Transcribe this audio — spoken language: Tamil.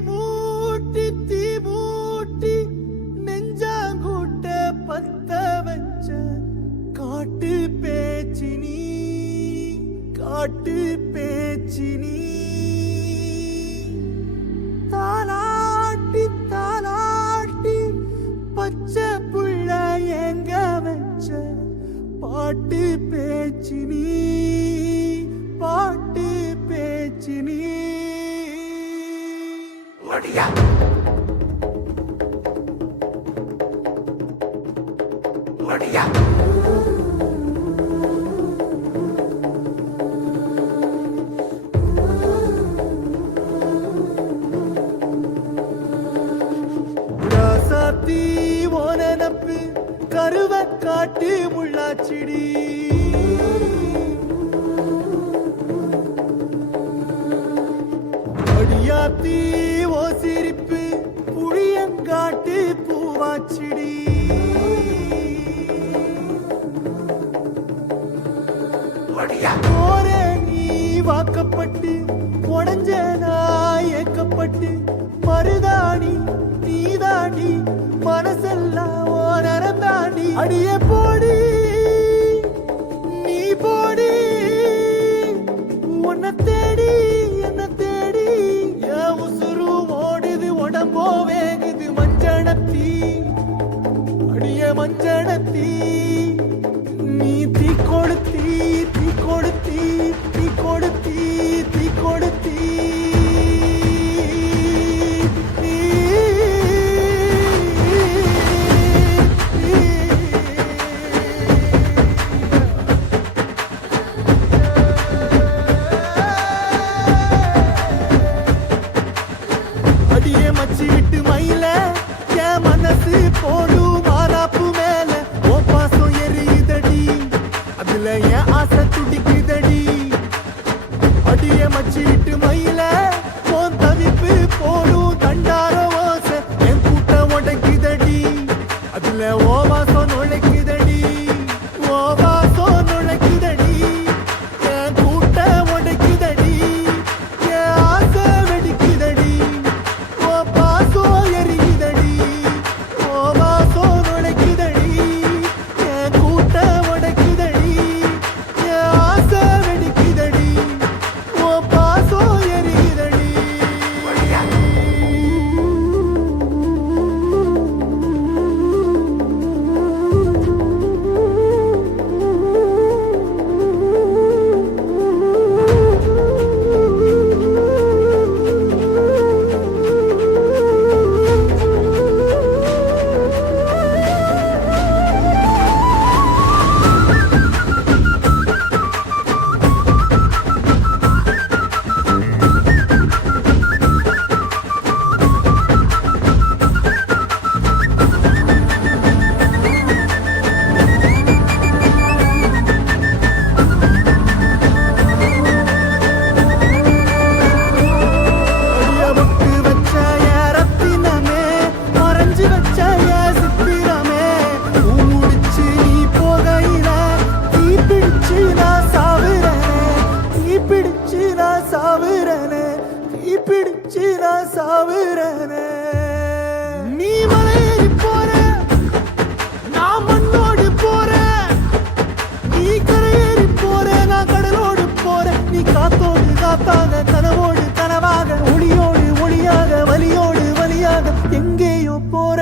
தீ மூட்டி நெஞ்சாங்கூட்ட பத்த வச்ச காட்டு பேச்சினி தாலாட்டி தாலாட்டி பச்சை புள்ள எங்க வச்ச பாட்டு பேச்சினி ஒடியா ஒடியா ராசாத்தி ஓனப்பு கருவ காட்டு முள்ளாச்சிடி அடியாத்தி ஓ சிரிப்பு புளியங்காட்டு பூவாச்சிடி போரே நீ வாக்கப்பட்டு உடஞ்ச நாய் ஏக்கப்பட்டு மருதாணி நீதாண்டி மனசெல்லாம் ஓ நரந்தாண்டி அடியே போடி நீ போடி உன்னை தேடி என்ன தேடி என் உசுரு ஓடுது உடம்போ வேகுது மஞ்சனத்தி அடிய மஞ்சனத்தி நீ தீ கொடுத்தி தீ கொடுத்தி தீ கொடுத்தி தீ கொடுத்தி அடியே மச்சி விட்டு மயில என் மனசு போடும் மாறாப்பு மேல ஓ பாசம் எரியுதடி அதுல என் ஆசை துடிக்குதடி அடியே மச்சி விட்டு மயில போன் தவிப்பு போடும் தண்டார ஓசை என் கூட்டம் உடைக்குதடி அதுல ஓ வாசம் நுழைக்குதடி ஓ வாசம் நுழைக்குதடி என் கூட்டம் உடைக்குதடி என் ஆசை வெடிக்குதடி ஓ பாசம் எரியுதடி ஓ வாசம் நுழைக்குதடி என் கூட்டம் உடைக்குதடி என் ஆசை வெடிக்குதடி ஓ பாசம் எரியுதடி அடியவட்டு வச்ச என் ரத்தினமே மறைஞ்சு வச்ச என் சித்திரமே பூ முடிச்சு நீ போகையில தீ பிடிச்சு நான் சாவுறனே தீ பிடிச்சு நான் சாவுறனே தீ பிடிச்சு நான் சாவுறனே நீ மலையேறி போற நான் மண்ணோடு போறேன் நீ கரையேறி போற நான் கடலோடு போறேன் நீ காத்தோடு காத்தாக கனவோடு கனவாக ஒளியோடு ஒளியாக வலியோடு வலியாக எங்கேயோ போற